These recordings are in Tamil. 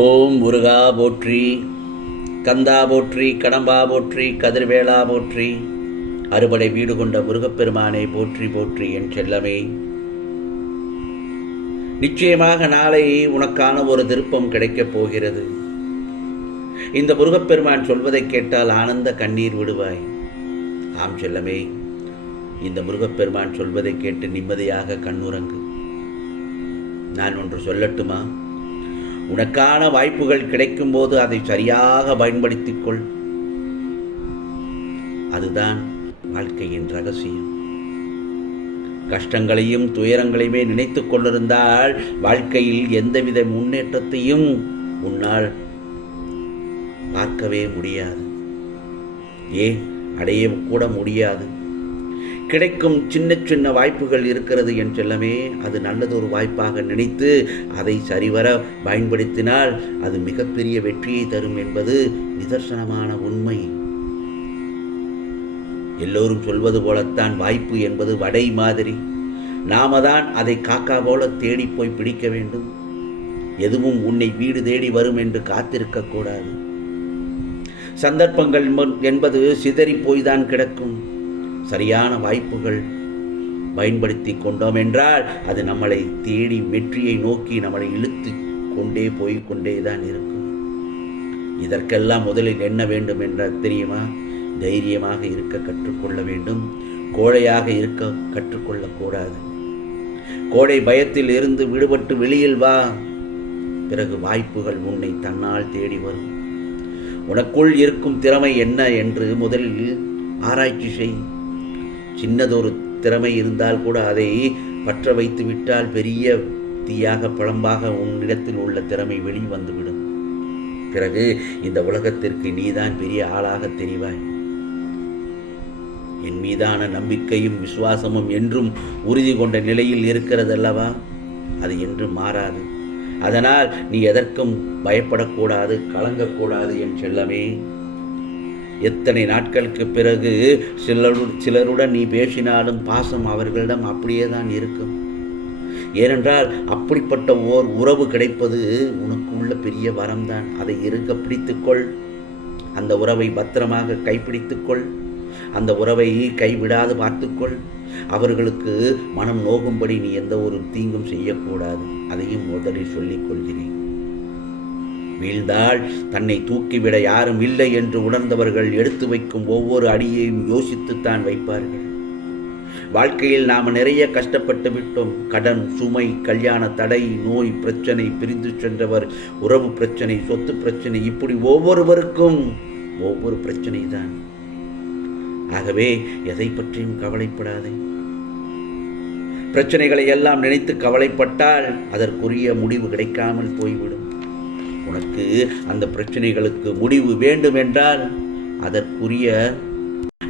ஓம் முருகா போற்றி, கந்தா போற்றி, கடம்பா போற்றி, கதிர்வேளா போற்றி, அறுபடை வீடு கொண்ட முருகப்பெருமானை போற்றி போற்றி. என் செல்லமே, நிச்சயமாக நாளை உனக்கான ஒரு திருப்பம் கிடைக்கப் போகிறது. இந்த முருகப்பெருமான் சொல்வதை கேட்டால் ஆனந்த கண்ணீர் விடுவாய். ஆம் செல்லமே, இந்த முருகப்பெருமான் சொல்வதை கேட்டு நிம்மதியாக கண்ணுறங்கு. நான் ஒன்று சொல்லட்டுமா? உனக்கான வாய்ப்புகள் கிடைக்கும் போது அதை சரியாக பயன்படுத்திக் கொள். அதுதான் வாழ்க்கையின் ரகசியம். கஷ்டங்களையும் துயரங்களையுமே நினைத்துக் கொண்டிருந்தால் வாழ்க்கையில் எந்தவித முன்னேற்றத்தையும் உன்னால் பார்க்கவே முடியாது. ஏன் அடைய கூட முடியாது. கிடைக்கும் சின்ன சின்ன வாய்ப்புகள் இருக்கிறது என் செல்லமே, அது நல்லதொரு வாய்ப்பாக நினைத்து அதை சரிவர பயன்படுத்தினால் அது மிகப்பெரிய வெற்றியை தரும் என்பது நிதர்சனமான உண்மை. எல்லோரும் சொல்வது போலத்தான் வாய்ப்பு என்பது வடை மாதிரி. நாம தான் அதை காக்கா போல தேடி போய் பிடிக்க வேண்டும். எதுவும் உன்னை வீடு தேடி வரும் என்று காத்திருக்க கூடாது. சந்தர்ப்பங்கள் என்பது சிதறி போய்தான் கிடக்கும். சரியான வாய்ப்புகள் பயன்படுத்தி கொண்டோம் என்றால் அது நம்மளை தேடி வெற்றியை நோக்கி நம்மளை இழுத்து கொண்டே போய்கொண்டே தான் இருக்கும். இதற்கெல்லாம் முதலில் என்ன வேண்டும் என்றால் தெரியுமா? தைரியமாக இருக்க கற்றுக்கொள்ள வேண்டும். கோழையாக இருக்க கற்றுக்கொள்ளக்கூடாது. கோழை பயத்தில் இருந்து விடுபட்டு வெளியில் வா. பிறகு வாய்ப்புகள் உன்னை தன்னால் தேடி வரும். உனக்குள் இருக்கும் திறமை என்ன என்று முதலில் ஆராய்ச்சி செய். சின்னதொரு திறமை இருந்தால் கூட அதை பற்ற வைத்து விட்டால் பெரிய தீயாக பழம்பாக உன்னிடத்தில் உள்ள திறமை வெளிவந்துவிடும். பிறகு இந்த உலகத்திற்கு நீதான் பெரிய ஆளாக தெரிவாய். என் மீதான நம்பிக்கையும் விசுவாசமும் என்றும் உறுதி கொண்ட நிலையில் இருக்கிறதல்லவா? அது என்றும் மாறாது. அதனால் நீ எதற்கும் பயப்படக்கூடாது, கலங்கக்கூடாது என் செல்லமே. எத்தனை நாட்களுக்கு பிறகு சிலருடன் நீ பேசினாலும் பாசம் அவர்களிடம் அப்படியே தான் இருக்கும். ஏனென்றால் அப்படிப்பட்ட ஓர் உறவு கிடைப்பது உனக்கு உள்ள பெரிய வரம்தான். அதை இருக்க பிடித்துக்கொள். அந்த உறவை பத்திரமாக கைப்பிடித்துக்கொள். அந்த உறவை கைவிடாது பார்த்துக்கொள். அவர்களுக்கு மனம் நோகும்படி நீ எந்த ஒரு தீங்கும் செய்யக்கூடாது. அதையும் முதலில் சொல்லிக் கொள்கிறேன். வீழ்ந்தால் தன்னை தூக்கிவிட யாரும் இல்லை என்று உணர்ந்தவர்கள் எடுத்து வைக்கும் ஒவ்வொரு அடியையும் யோசித்துத்தான் வைப்பார்கள். வாழ்க்கையில் நாம் நிறைய கஷ்டப்பட்டு விட்டோம். கடன் சுமை, கல்யாண தடை, நோய் பிரச்சனை, பிரிந்து சென்றவர், உறவு பிரச்சனை, சொத்து பிரச்சனை, இப்படி ஒவ்வொருவருக்கும் ஒவ்வொரு பிரச்சனை தான். ஆகவே எதை பற்றியும் கவலைப்படாதே. பிரச்சனைகளை எல்லாம் நினைத்து கவலைப்பட்டால் அதற்குரிய முடிவு கிடைக்காமல் போய்விடும். உனக்கு அந்த பிரச்சனைகளுக்கு முடிவு வேண்டும் என்றால்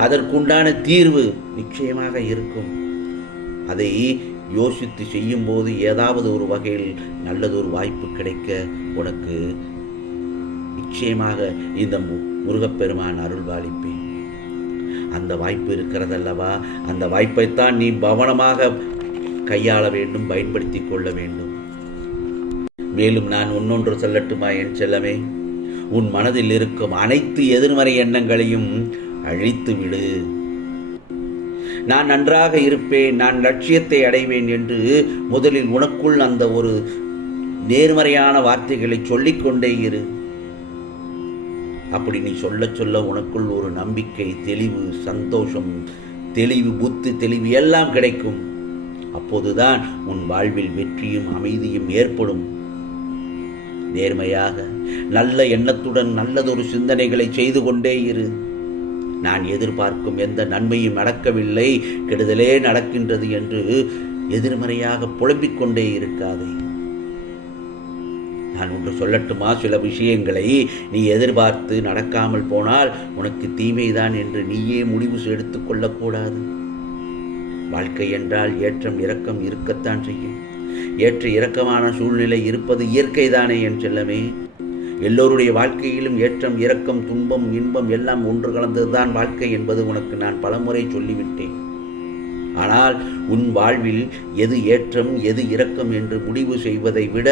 அதற்குண்டான தீர்வு நிச்சயமாக இருக்கும். அதை யோசித்து செய்யும் போது ஏதாவது ஒரு வகையில் நல்லதொரு வாய்ப்பு கிடைக்க உனக்கு நிச்சயமாக இந்த முருகப்பெருமான் அருள்பாலிப்பேன். அந்த வாய்ப்பு இருக்கிறதல்லவா? அந்த வாய்ப்பைத்தான் நீ கவனமாக கையாள வேண்டும், பயன்படுத்தி கொள்ள வேண்டும். மேலும் நான் இன்னொன்று சொல்லட்டுமா என் செல்லமே? உன் மனதில் இருக்கும் அனைத்து எதிர்மறை எண்ணங்களையும் அழித்து விடு. நான் நன்றாக இருப்பேன், நான் லட்சியத்தை அடைவேன் என்று முதலில் உனக்குள் அந்த ஒரு நேர்மறையான வார்த்தைகளை சொல்லிக்கொண்டே இரு. அப்படி நீ சொல்ல சொல்ல உனக்குள் ஒரு நம்பிக்கை, தெளிவு, சந்தோஷம், தெளிவு, புத்தி தெளிவு எல்லாம் கிடைக்கும். அப்போதுதான் உன் வாழ்வில் வெற்றியும் அமைதியும் ஏற்படும். நேர்மையாக நல்ல எண்ணத்துடன் நல்லதொரு சிந்தனைகளை செய்து கொண்டே இரு. நான் எதிர்பார்க்கும் எந்த நன்மையும் நடக்கவில்லை, கெடுதலே நடக்கின்றது என்று எதிர்மறையாக புலம்பிக் கொண்டே இருக்காதே. நான் ஒன்று சொல்லட்டுமா? சில விஷயங்களை நீ எதிர்பார்த்து நடக்காமல் போனால் உனக்கு தீமைதான் என்று நீயே முடிவு எடுத்துக் கொள்ளக்கூடாது. வாழ்க்கை என்றால் ஏற்றம் இறக்கம் இருக்கத்தான் செய்யும். ஏற்ற இறக்கமான சூழ்நிலை இருப்பது இயற்கை தானே என் செல்லமே. எல்லோருடைய வாழ்க்கையிலும் ஏற்றம் இறக்கம் துன்பம் இன்பம் எல்லாம் ஒன்று கலந்ததுதான் வாழ்க்கை என்பது உனக்கு நான் பலமுறை சொல்லிவிட்டேன். ஆனால் உன் வாழ்வில் எது ஏற்றம் எது இரக்கம் என்று முடிவு செய்வதை விட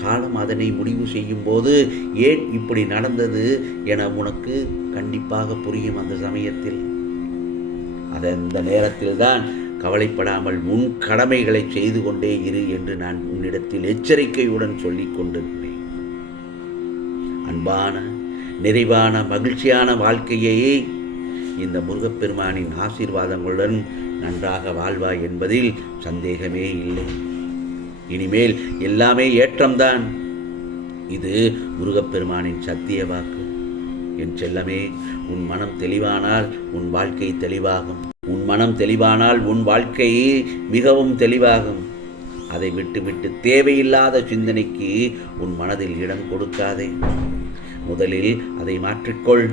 காலம் அதனை முடிவு செய்யும் போது ஏன் இப்படி நடந்தது என உனக்கு கண்டிப்பாக புரியும். அந்த சமயத்தில் அந்த நேரத்தில் தான் கவலைப்படாமல் உன் கடமைகளை செய்து கொண்டே இரு என்று நான் உன்னிடத்தில் எச்சரிக்கையுடன் சொல்லிக் கொண்டிருக்கிறேன். அன்பான, நிறைவான, மகிழ்ச்சியான வாழ்க்கையை இந்த முருகப்பெருமானின் ஆசீர்வாதங்களுடன் நன்றாக வாழ்வாய் என்பதில் சந்தேகமே இல்லை. இனிமேல் எல்லாமே ஏற்றம்தான். இது முருகப்பெருமானின் சத்திய வாக்கு. என் செல்லமே, உன் மனம் தெளிவானால் உன் வாழ்க்கை தெளிவாகும். உன் மனம் தெளிவானால் உன் வாழ்க்கை மிகவும் தெளிவாகும். அதை விட்டுவிட்டு தேவையில்லாத சிந்தனைக்கு உன் மனதில் இடம் கொடுக்காதே. முதலில் அதை மாற்றிக்கொள்.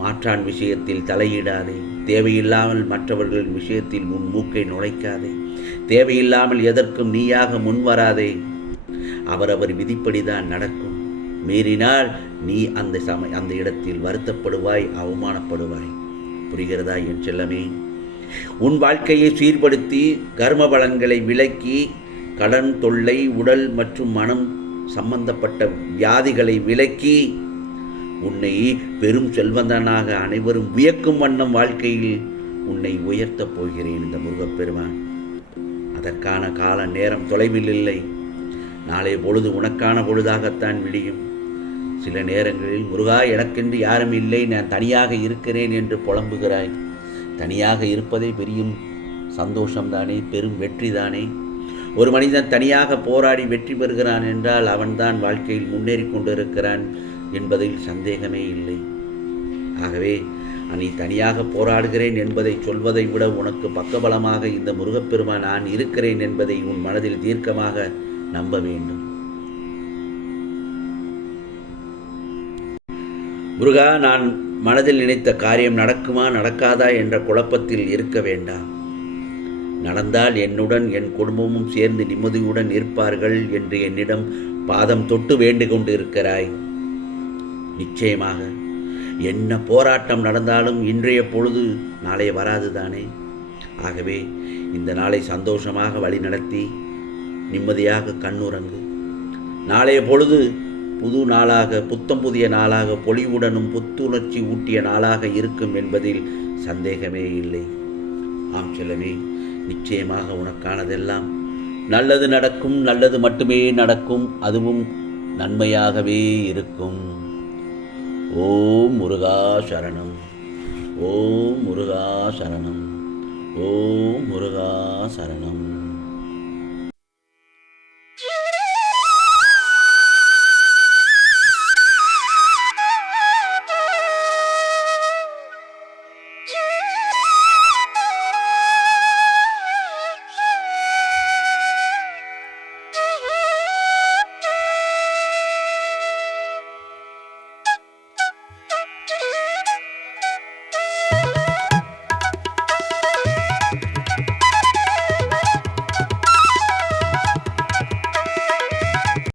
மாற்றான் விஷயத்தில் தலையிடாதே. தேவையில்லாமல் மற்றவர்களின் விஷயத்தில் உன் மூக்கை நுழைக்காதே. தேவையில்லாமல் எதற்கும் நீயாக முன்வராதே. அவரவர் விதிப்படிதான் நடக்கும். மீறினால் நீ அந்த இடத்தில் வருத்தப்படுவாய், அவமானப்படுவாய். புரிகிறதா என் செல்லமே? உன் வாழ்க்கையை சீர்படுத்தி கர்ம பலன்களை விலக்கி கடன் தொல்லை, உடல் மற்றும் மனம் சம்பந்தப்பட்ட வியாதிகளை விலக்கி உன்னை பெரும் செல்வந்தனாக அனைவரும் வியக்கும் வண்ணம் வாழ்க்கையில் உன்னை உயர்த்தப் போகிறேன் இந்த முருகப்பெருமான். அதற்கான கால நேரம் தொலைவில் இல்லை. நாளை பொழுது உனக்கான பொழுதாகத்தான் விடியும். சில நேரங்களில் முருகா, எனக்கென்று யாரும் இல்லை, நான் தனியாக இருக்கிறேன் என்று புலம்புகிறாய். தனியாக இருப்பதே பெரிய சந்தோஷம்தானே, பெரும் வெற்றி தானே. ஒரு மனிதன் தனியாக போராடி வெற்றி பெறுகிறான் என்றால் அவன்தான் வாழ்க்கையில் முன்னேறி கொண்டிருக்கிறான் என்பதில் சந்தேகமே இல்லை. ஆகவே நீ தனியாக போராடுகிறேன் என்பதை சொல்வதை விட உனக்கு பக்கபலமாக இந்த முருகப்பெருமான் நான் இருக்கிறேன் என்பதை உன் மனதில் தீர்க்கமாக நம்ப வேண்டும். முருகா, நான் மனதில் நினைத்த காரியம் நடக்குமா நடக்காதா என்ற குழப்பத்தில் இருக்க வேண்டாம். நடந்தால் என்னுடன் என் குடும்பமும் சேர்ந்து நிம்மதியுடன் இருப்பார்கள் என்று என்னிடம் பாதம் தொட்டு வேண்டிக் கொண்டு இருக்கிறாய். நிச்சயமாக என்ன போராட்டம் நடந்தாலும் இன்றைய பொழுது நாளை வராது தானே. ஆகவே இந்த நாளை சந்தோஷமாக வழி நடத்தி நிம்மதியாக கண்ணுறங்கு. நாளைய பொழுது புது நாளாக, புத்தம் புதிய நாளாக, பொலிவுடனும் புத்துணர்ச்சி ஊட்டிய நாளாக இருக்கும் என்பதில் சந்தேகமே இல்லை. ஆம் செல்லமே, நிச்சயமாக உனக்கானதெல்லாம் நல்லது நடக்கும். நல்லது மட்டுமே நடக்கும். அதுவும் நன்மையாகவே இருக்கும். ஓம் முருகா சரணம். ஓம் முருகா சரணம். ஓம் முருகா சரணம்.